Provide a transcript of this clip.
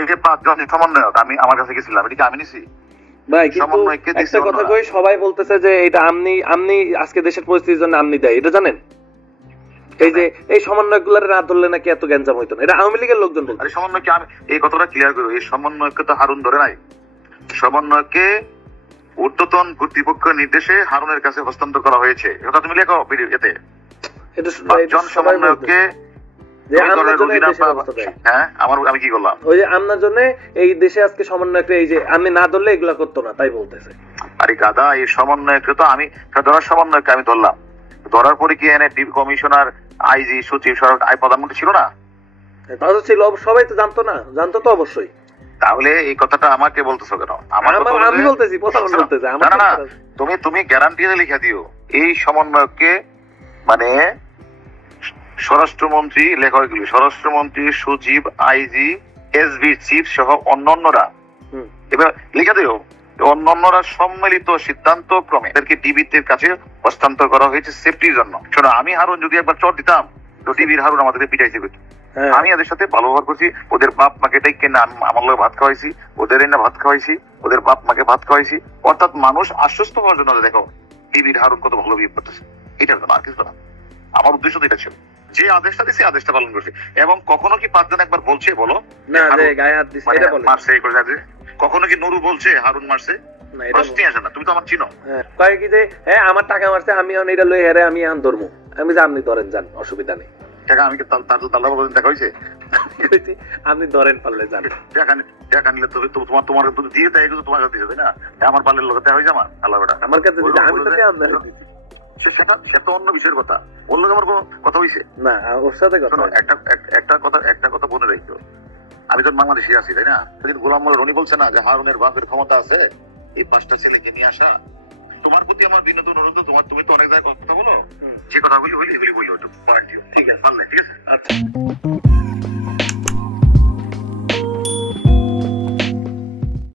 এই যে 5 জন সমন্বয়ক আমি আমার কাছে গেছিলাম, এটা কি আমি নিছি ভাই? কিন্তু একটা কথা কই, সবাই বলতেছে যে এটা আমনি আজকে দেশের পরিস্থিতির জন্য আমনি দেয়, এটা জানেন? এই যে এই সমন্বয়ক গুলার না ধরলে নাকি এত গ্যাঞ্জাম হইতো না, এটা আওয়ামী লীগের লোকজন বলছে। আরে সমন্বয়কে আমি এই কথাটা ক্লিয়ার করি, এই সমন্বয়কে তো হারুন ধরে নাই, সমন্বয়কে ঊর্ধ্বতন কর্তৃপক্ষের নির্দেশে হারুনের কাছে হস্তান্তর করা হয়েছে, এটা তুমি লেখো ভিডিওতে। এটা সমন্বয়কে যে আমনার জন্য হ্যাঁ আমি কি করলাম, ওই যে আমনার জন্য এই দেশে আজকে সমন্বয়কে এই যে আমি না ধরলে এগুলা করতো না তাই বলতেছে। আরে গাদা, এই সমন্বয়কে তো আমি ধরার সমন্বয়কে আমি ধরলাম, ধরার পরে কি এনে ডিবি কমিশনার, আইজি, সচিব, সরকার, প্রধানমন্ত্রী ছিল না? তাহলে ছিল, সবাই তো জানতো না? জানতো তো অবশ্যই। তাহলে এই কথাটা আমাকে বলতেছো কেন? আমি বলতেছি, না, তুমি গ্যারান্টি লিখে দিও এই সমন্বয়কে, মানে স্বরাষ্ট্রমন্ত্রী লেখা হয়ে গেল, স্বরাষ্ট্রমন্ত্রী, সচিব, আইজি, এসবি চিফ সহ অন্যান্যরা, এবার লিখে দিও অন্যান্যরা সম্মিলিত সিদ্ধান্ত ক্রমে এদেরকে ডিবির কাছে হস্তান্তর করা হয়েছে সেফটির জন্য। শোনো, আমি হারুন যদি একবার চট দিতাম তো ডিবির হারুন আমাদেরকে পিটাইছে। আমি এদের সাথে ভালো ব্যবহার করছি, ওদের বাপ মাকে ডেকে না আমার লোক ভাত খাওয়াইছি, ওদের না ভাত খাওয়াইছি, ওদের বাপ মাকে ভাত খাওয়াইছি, অর্থাৎ মানুষ আশ্বস্ত হওয়ার জন্য দেখো ডিবির হারুন কত ভালো বিহেভ করতেছে, এটার জন্য আর কিছু না। আমার উদ্দেশ্য তো এটা ছিল, যে আদেশটা দিচ্ছে আদেশটা পালন করছে। এবং কখনো কি 5 জন একবার বলছে বলো মারছে, কখনো কি নুরু বলছে হারুন মারছে? প্রশ্নই আসে না, তুমি তো আমার চিনো। কয় কি যে হ্যাঁ আমার টাকা মারছে, আমি এটা লই হেরে আমি এখন ধরবো, আমি যে আপনি ধরেন যান, অসুবিধা নেই। টাকা আমি দেখা হয়েছে, আপনি ধরেন পারলে যান, টাকা নিলে তোমার দিয়ে দেয়, তোমার কাছে দিতে না, আমার পালের লোক দেখা হয়েছে আমার আল্লাহ আমার কাছে সে তো অন্য বিষয়ের কথা, ওর লোক আমার কোনো কথা হয়েছে না, ওর সাথে কথা। একটা কথা বলে রাখতো, আমি তো বাংলাদেশে আছি তাই না? সেদিন গোলাম মোল্লা রনি বলছে না যে হারুনের বাপের ক্ষমতা আছে এই 5টা ছেলেকে নিয়ে আসা। তোমার প্রতি আমার বিনোদন অনুরোধ, তুমি তো অনেক জায়গায় কথা বলো, যে কথাগুলি হইলে এগুলি বললো, ঠিক আছে? আচ্ছা।